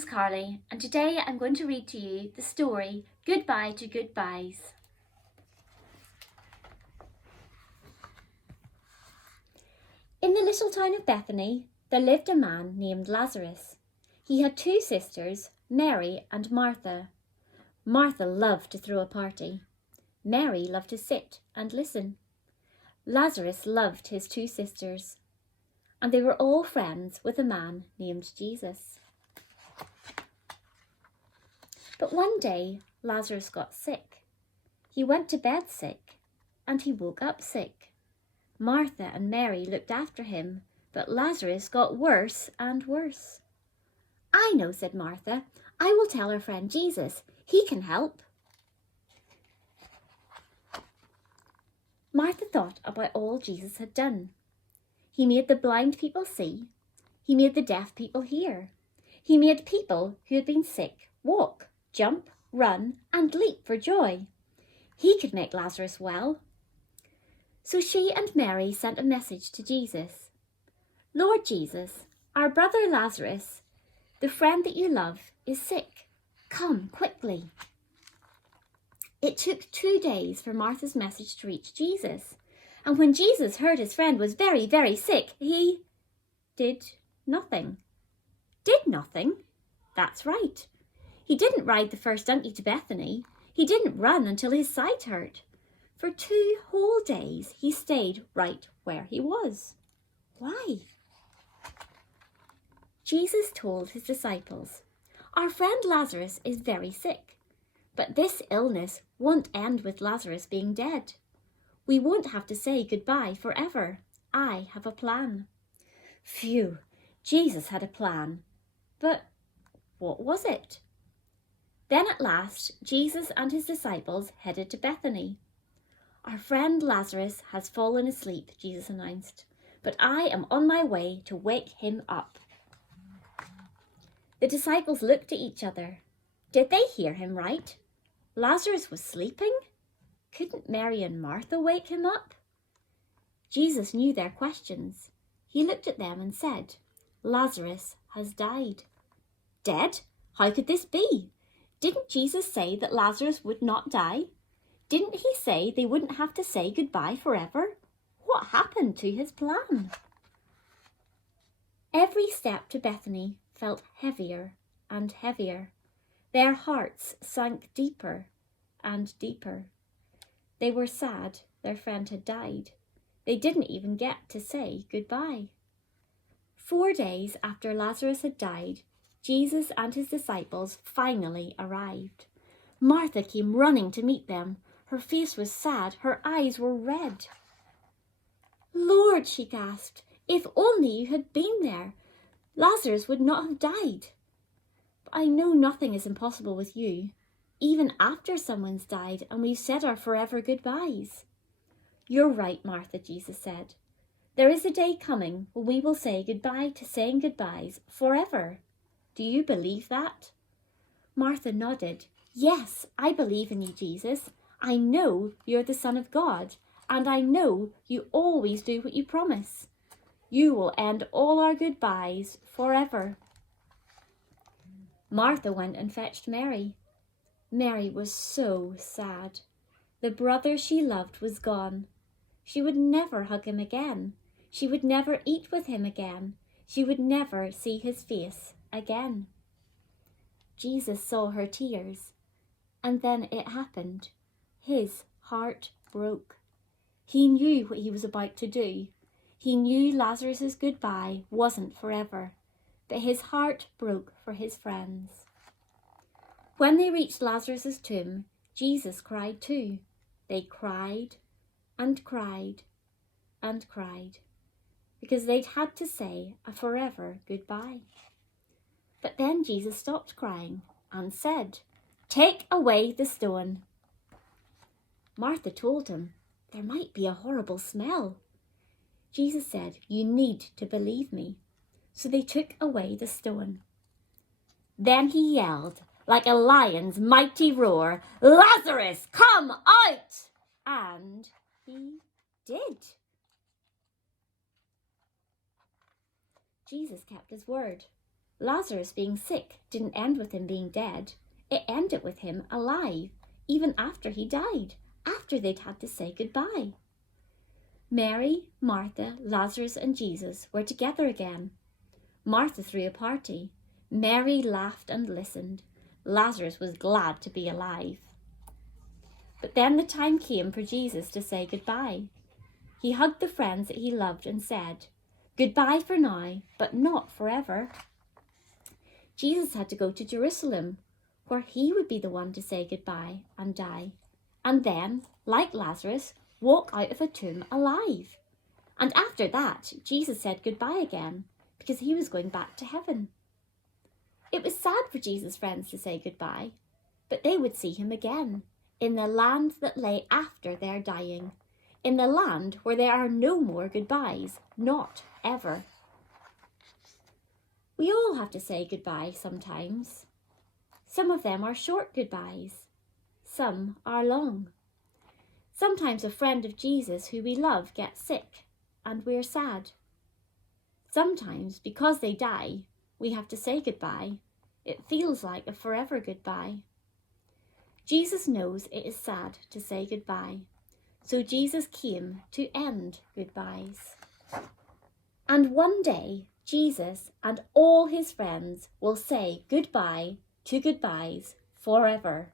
name's Carly, and today I'm going to read to you the story Goodbye to Goodbyes. In the little town of Bethany, there lived a man named Lazarus. He had two sisters, Mary and Martha. Martha loved to throw a party. Mary loved to sit and listen. Lazarus loved his two sisters, and they were all friends with a man named Jesus. But one day, Lazarus got sick. He went to bed sick, and he woke up sick. Martha and Mary looked after him, but Lazarus got worse and worse. "I know," said Martha. "I will tell our friend Jesus. He can help." Martha thought about all Jesus had done. He made the blind people see. He made the deaf people hear. He made people who had been sick walk, jump, run, and leap for joy. He could make Lazarus well. So she and Mary sent a message to Jesus. "Lord Jesus, our brother Lazarus, the friend that you love, is sick. Come quickly." It took 2 days for Martha's message to reach Jesus. And when Jesus heard his friend was very, very sick, he did nothing. Did nothing? That's right. He didn't ride the first donkey to Bethany. He didn't run until his side hurt. For 2 whole days, he stayed right where he was. Why? Jesus told his disciples, "Our friend Lazarus is very sick, but this illness won't end with Lazarus being dead. We won't have to say goodbye forever. I have a plan." Phew, Jesus had a plan. But what was it? Then at last, Jesus and his disciples headed to Bethany. "Our friend Lazarus has fallen asleep," Jesus announced, "but I am on my way to wake him up." The disciples looked at each other. Did they hear him right? Lazarus was sleeping? Couldn't Mary and Martha wake him up? Jesus knew their questions. He looked at them and said, "Lazarus has died." Dead? How could this be? Didn't Jesus say that Lazarus would not die? Didn't he say they wouldn't have to say goodbye forever? What happened to his plan? Every step to Bethany felt heavier and heavier. Their hearts sank deeper and deeper. They were sad their friend had died. They didn't even get to say goodbye. 4 days after Lazarus had died, Jesus and his disciples finally arrived. Martha came running to meet them. Her face was sad. Her eyes were red. "Lord," she gasped, "if only you had been there, Lazarus would not have died." "But I know nothing is impossible with you, even after someone's died and we've said our forever goodbyes." "You're right, Martha," Jesus said. "There is a day coming when we will say goodbye to saying goodbyes forever. Do you believe that?" Martha nodded. "Yes, I believe in you, Jesus. I know you're the Son of God, and I know you always do what you promise. You will end all our goodbyes forever." Martha went and fetched Mary. Mary was so sad. The brother she loved was gone. She would never hug him again. She would never eat with him again. She would never see his face again. Jesus saw her tears, and then it happened. His heart broke. He knew what he was about to do. He knew Lazarus's goodbye wasn't forever, but his heart broke for his friends. When they reached Lazarus's tomb, Jesus cried too. They cried and cried and cried, because they'd had to say a forever goodbye. But then Jesus stopped crying and said, "Take away the stone." Martha told him there might be a horrible smell. Jesus said, "You need to believe me." So they took away the stone. Then he yelled, like a lion's mighty roar, "Lazarus, come out!" And he did. Jesus kept his word. Lazarus being sick didn't end with him being dead. It ended with him alive, even after he died, after they'd had to say goodbye. Mary, Martha, Lazarus and Jesus were together again. Martha threw a party. Mary laughed and listened. Lazarus was glad to be alive. But then the time came for Jesus to say goodbye. He hugged the friends that he loved and said, "Goodbye for now, but not forever." Jesus had to go to Jerusalem, where he would be the one to say goodbye and die, and then, like Lazarus, walk out of a tomb alive. And after that, Jesus said goodbye again, because he was going back to heaven. It was sad for Jesus' friends to say goodbye, but they would see him again, in the land that lay after their dying, in the land where there are no more goodbyes, not ever. We all have to say goodbye sometimes. Some of them are short goodbyes. Some are long. Sometimes a friend of Jesus who we love gets sick and we're sad. Sometimes, because they die, we have to say goodbye. It feels like a forever goodbye. Jesus knows it is sad to say goodbye, so Jesus came to end goodbyes. And one day, Jesus and all his friends will say goodbye to goodbyes forever.